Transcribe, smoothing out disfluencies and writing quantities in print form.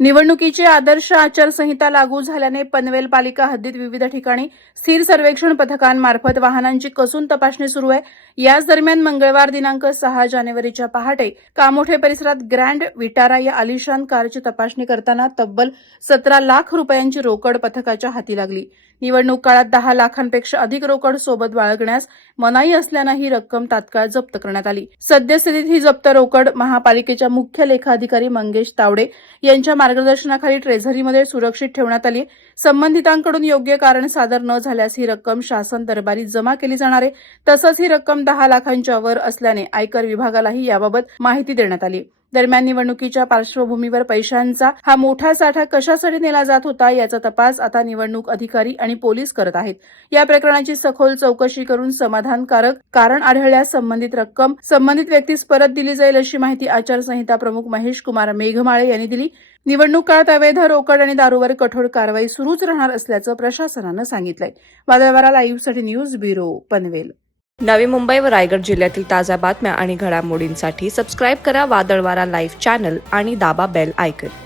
निवडणुकीची आदर्श आचारसंहिता लागू झाल्याने पनवेल पालिका हद्दीत विविध ठिकाणी स्थिर सर्वेक्षण पथकांमार्फत वाहनांची कसून तपासणी सुरू आहे. याच दरम्यान मंगळवार दिनांक 6 जानेवारीच्या पहाटे कामोठे परिसरात ग्रँड विटारा या आलिशान कारची तपासणी करताना तब्बल 17 लाख रुपयांची रोकड पथकाच्या हाती लागली. निवडणूक काळात 10 लाखांपेक्षा अधिक रोकड सोबत बाळगण्यास मनाई असल्यानं ही रक्कम तात्काळ जप्त करण्यात आली. सद्यस्थितीत ही जप्त रोकड महापालिकेच्या मुख्य लेखाधिकारी मंगेश तावडे यांच्या मार्गदर्शनाखाली ट्रेझरीमध्ये सुरक्षित ठेवण्यात आली. संबंधितांकडून योग्य कारण सादर न झाल्यास ही रक्कम शासन दरबारी जमा केली जाणार आहे. तसंच ही रक्कम 10 लाखांच्या वर असल्याने आयकर विभागालाही याबाबत माहिती देण्यात आली. दरम्यान निवडणुकीच्या पार्श्वभूमीवर पैशांचा हा मोठा साठा कशासाठी नेला जात होता याचा तपास आता निवडणूक अधिकारी आणि पोलीस करत आहेत. या प्रकरणाची सखोल चौकशी करून समाधानकारक कारण आढळल्यास संबंधित रक्कम संबंधित व्यक्तीस परत दिली जाईल अशी माहिती आचारसंहिता प्रमुख महेश कुमार मेघमाळे यांनी दिली. निवडणूक काळात अवैध रोकड आणि दारूवर कठोर कारवाई सुरूच राहणार असल्याचं प्रशासनानं सांगितलंय. वादळवारा लाईव्हसाठी न्यूज ब्युरो पनवेल. नवी मुंबई व रायगड जिल्ह्यातील ताज्या बातम्या आणि घडामोडींसाठी सबस्क्राईब करा वादळवारा लाईव्ह चॅनल आणि दाबा बेल आयकॉन.